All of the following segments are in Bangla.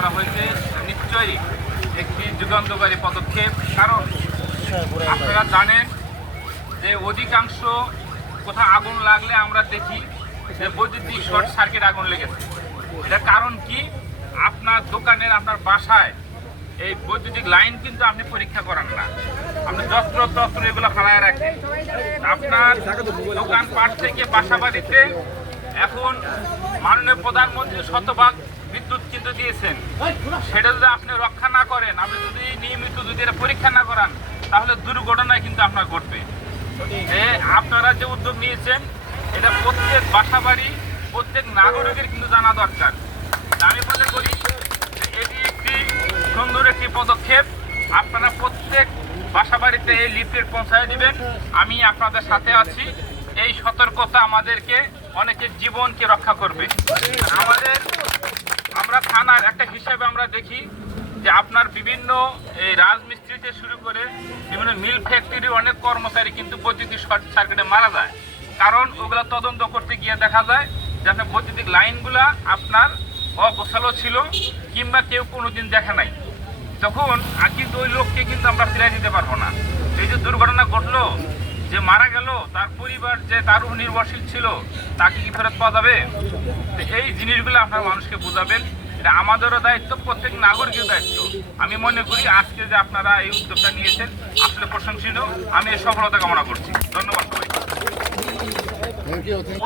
করা হয়েছে নিশ্চয়ই একটি যুগান্তকারী পদক্ষেপ। কারণ আপনারা জানেন যে অধিকাংশ কোথাও আগুন লাগলে আমরা দেখি যে বৈদ্যুতিক শর্ট সার্কিট আগুন লেগেছে। এটার কারণ কি? আপনার দোকানের, আপনার বাসায় এই বৈদ্যুতিক লাইন কিন্তু আপনি পরীক্ষা করেন না, আপনি যত্র এগুলো ফালায় রাখেন। আপনার দোকানপাট থেকে বাসা বাড়িতে এখন মাননীয় প্রধানমন্ত্রী শতভাগ বিদ্যুৎ কিন্তু দিয়েছেন, সেটা যদি আপনি রক্ষা না করেন, আপনি যদি নিয়মিত যদি এটা পরীক্ষা না করান, তাহলে দুর্ঘটনায় কিন্তু আপনার ঘটবে। আপনারা যে উদ্যোগ নিয়েছেন এটা প্রত্যেক বাসা বাড়ি, প্রত্যেক নাগরিকের কিন্তু জানা দরকার। আমি মনে করি এটি একটি সুন্দর একটি পদক্ষেপ। আপনারা প্রত্যেক বাসা বাড়িতে এই লিফলেট পৌঁছায় দিবেন। আমি আপনাদের সাথে আছি। এই সতর্কতা আমাদেরকে অনেকের জীবনকে রক্ষা করবে। আমরা থানার একটা হিসাবে আমরা দেখি যে আপনার বিভিন্ন এই রাজমিস্ত্রিতে শুরু করে বিভিন্ন মিল ফ্যাক্টরির অনেক কর্মচারী কিন্তু বৈদ্যুতিক শর্ট সার্কিটে মারা যায়। কারণ ওগুলো তদন্ত করতে গিয়ে দেখা যায় যে আপনার বৈদ্যুতিক লাইনগুলা আপনার অগোছালো ছিল কিংবা কেউ কোনোদিন দেখে নাই। তখন কিন্তু ওই লোককে কিন্তু আমরা ফিরিয়ে দিতে পারবো না। এই যে দুর্ঘটনা ঘটলো, যে মারা গেল, তার পরিবার যে তার উপর নির্ভরশীল ছিল, তাকে কি ফেরত পাওয়া যাবে? এই জিনিসগুলো আপনার মানুষকে বোঝাবেন। এটা আমাদেরও দায়িত্ব, প্রত্যেক নাগরিকের দায়িত্ব। আমি মনে করি আজকে যে আপনারা এই উদ্যোগটা নিয়েছেন আসলে প্রশংসনীয়। আমি এই সফলতা কামনা করছি। ধন্যবাদ সবাইকে।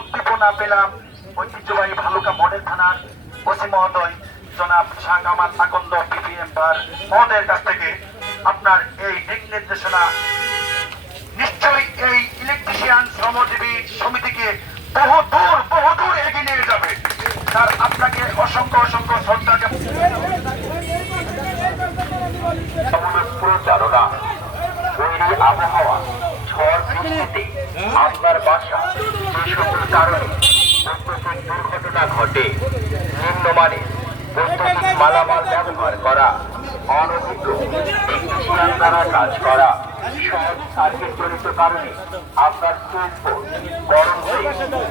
উদ্দীপনা পেলাম ঐতিহ্যবাহী ভালুকা মডেল থানার ওসি মহোদয় জনাব শাহ কামাল আকন্দ পিপিএম মহোদয়ের কাছ থেকে। আপনার এই দিক নির্দেশনা নিশ্চয়ই এই ইলেকট্রিশিয়ান শ্রমজীবী সমিতিকে বহুদূর এগিয়ে নিয়ে যাবে। তার আপনাকে অসংখ্য শ্রদ্ধা। প্রচারণা, তৈরি আবহাওয়া, ঝড় বৃষ্টিতে আপনার বাসা যে সকল কারণে বৈদ্যুতিক দুর্ঘটনা ঘটে, নিম্নমানের বৈদ্যুতিক মালামাল ব্যবহার করা, অনভিজ্ঞ টেকনিশিয়ান দ্বারা কাজ করা, শর্ট সার্কিট জনিত কারণে আপনার সুইচ বোর্ড গরম হয়ে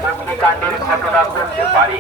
অগ্নিকাণ্ডের ঘটনা ঘটতে পারে।